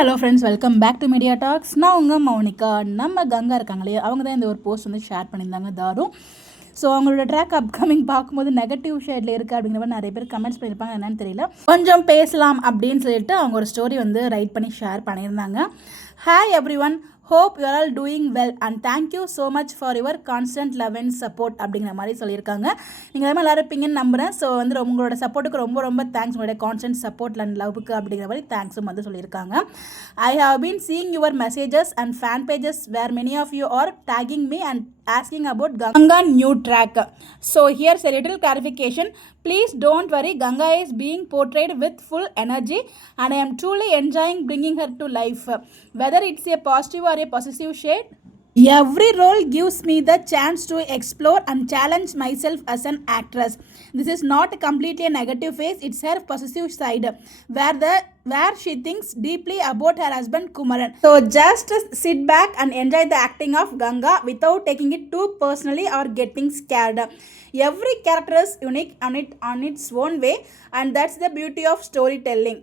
Hello friends, welcome back to media talks. நான் உங்கள் மௌனிகா. நம்ம கங்கா இருக்காங்களே, அவங்க தான் இந்த ஒரு போஸ்ட் வந்து ஷேர் பண்ணியிருந்தாங்க தாரு. ஸோ அவங்களோட ட்ராக் அப்கமிங் பார்க்கும்போது நெகட்டிவ் ஷேடில் இருக்குது அப்படிங்கிற மாதிரி நிறைய பேர் கமெண்ட்ஸ் பண்ணியிருப்பாங்க. என்னன்னு தெரியல, கொஞ்சம் பேசலாம் அப்படின்னு சொல்லிட்டு அவங்க ஒரு ஸ்டோரி வந்து ரைட் பண்ணி ஷேர் பண்ணியிருந்தாங்க. Hi every one, hope you are all doing well and thank you so much for your constant love and support அப்படிங்கிற மாதிரி சொல்லியிருக்காங்க. நீங்கள் எல்லாமே எல்லோரும் இருப்பீங்கன்னு நம்புகிறேன். ஸோ வந்து உங்களோட சப்போர்ட்டுக்கு ரொம்ப ரொம்ப தேங்க்ஸ், உங்களுடைய கான்ஸ்டன்ட் சப்போர்ட் அண்ட் லவ்வுக்கு அப்படிங்கிற மாதிரி தேங்க்ஸும் வந்து சொல்லியிருக்காங்க. I have been seeing your messages and fan pages where many of you are tagging me and asking about Ganga new track. So here's a little clarification. Please don't worry, Ganga is being portrayed with full energy and I am truly enjoying bringing her to life. Whether it's a positive or a possessive shade, every role gives me the chance to explore and challenge myself as an actress. This is not completely a negative phase, it's her possessive side where she thinks deeply about her husband Kumaran. So just sit back and enjoy the acting of Ganga without taking it too personally or getting scared. Every character is unique on its own way, and that's the beauty of storytelling.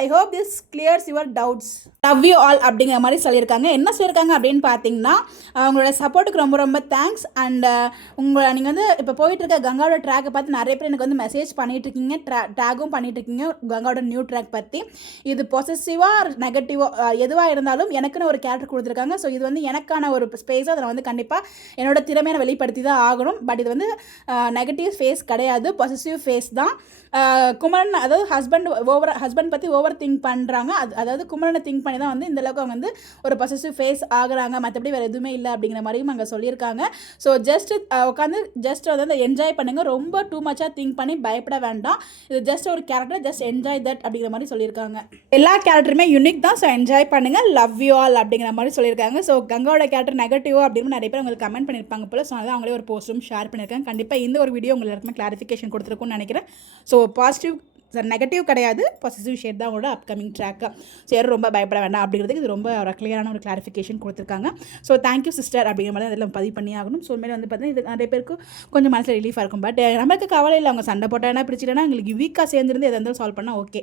I hope this clears your doubts. Love you all அப்படிங்கிற மாதிரி சொல்லியிருக்காங்க. என்ன சொல்லியிருக்காங்க அப்படின்னு பார்த்தீங்கன்னா, உங்களோட சப்போர்ட்டுக்கு ரொம்ப ரொம்ப தேங்க்ஸ். அண்ட் நீங்கள் வந்து இப்போ போயிட்டுருக்க கங்காவோட ட்ராக்கை பார்த்து நிறைய பேர் எனக்கு வந்து மெசேஜ் பண்ணிகிட்ருக்கீங்க, டேகும் பண்ணிகிட்ருக்கீங்க கங்காவோட நியூ ட்ராக் பற்றி. இது பாசிட்டிவாக நெகட்டிவாக எதுவாக இருந்தாலும் எனக்குன்னு ஒரு கேரக்டர் கொடுத்துருக்காங்க. ஸோ இது வந்து எனக்கான ஒரு ஸ்பேஸாக அதை வந்து கண்டிப்பாக என்னோட திறமையை வெளிப்படுத்தி தான் ஆகணும். பட் இது வந்து நெகட்டிவ் ஃபேஸ் கிடையாது, பாசிட்டிவ் ஃபேஸ் தான். குமரன் அதாவது ஹஸ்பண்ட் பற்றி ஓவர் திங்க் பண்ணுறாங்க. அதாவது குமரனை திங்க் பண்ணி தான் வந்து இந்தளவுக்கு அவங்க வந்து ஒரு பொசசிவ் ஃபேஸ் ஆகுறாங்க, மற்றபடி வேறு எதுவுமே இல்லை அப்படிங்கிற மாதிரியும் அங்கே சொல்லியிருக்காங்க. ஸோ ஜஸ்ட் உட்காந்து வந்து அந்த என்ஜாய் பண்ணுங்கள், ரொம்ப டூ மச்சாக திங்க் பண்ணி பயப்பட வேண்டாம். இது ஜஸ்ட் ஒரு கேரக்டர், ஜஸ்ட் என்ஜாய் தட் அப்படிங்கிற மாதிரி சொல்லியிருக்காங்க. எல்லா கேரக்டருமே யூனிக் தான், ஸோ என்ஜாய் பண்ணுங்கள், லவ் யூ ஆல் அப்படிங்கிற மாதிரி சொல்லியிருக்காங்க. ஸோ கங்காவோட கேரக்டர் நெகட்டிவ் அப்படின்னு நிறைய பேர் உங்களுக்கு கமெண்ட் பண்ணியிருப்பாங்க போல. ஸோ அதனால் அவங்களே ஒரு போஸ்ட்டும் ஷேர் பண்ணியிருக்காங்க. கண்டிப்பாக இந்த ஒரு வீடியோ உங்களுக்கு எல்லாருக்குமே கிளாரிஃபிகேஷன் கொடுத்துருக்குன்னு நினைக்கிறேன். ஸோ பாசிட்டிவ் நெகட்டிவ் கிடையாது, பாசிட்டிவ் ஷேட் தான் அவங்களோட அப்கமிங் ட்ராக்கு. ஸோ யாரும் ரொம்ப பயப்பட வேண்டாம் அப்படிங்கிறதுக்கு இது ரொம்ப ஒரு கிளியரான ஒரு கிளாரிஃபிகேஷன் கொடுத்துருக்காங்க. ஸோ தேங்க்யூ சிஸ்டர் அப்படிங்கிற மாதிரி அதெல்லாம் பதிவு பண்ணி ஆகணும். ஸோ மேலே வந்து பார்த்தீங்கன்னா இது நிறைய பேருக்கு கொஞ்சம் மனசில் ரிலீஃபாக இருக்கும். பட் நமக்கு கவலை இல்லை, அவங்க சண்டை போட்டால் பிடிச்சிட்டேன்னா எங்களுக்கு வீக்காக சேர்ந்துருந்து எதாக இருந்தாலும் சால்வ் பண்ணால் ஓகே.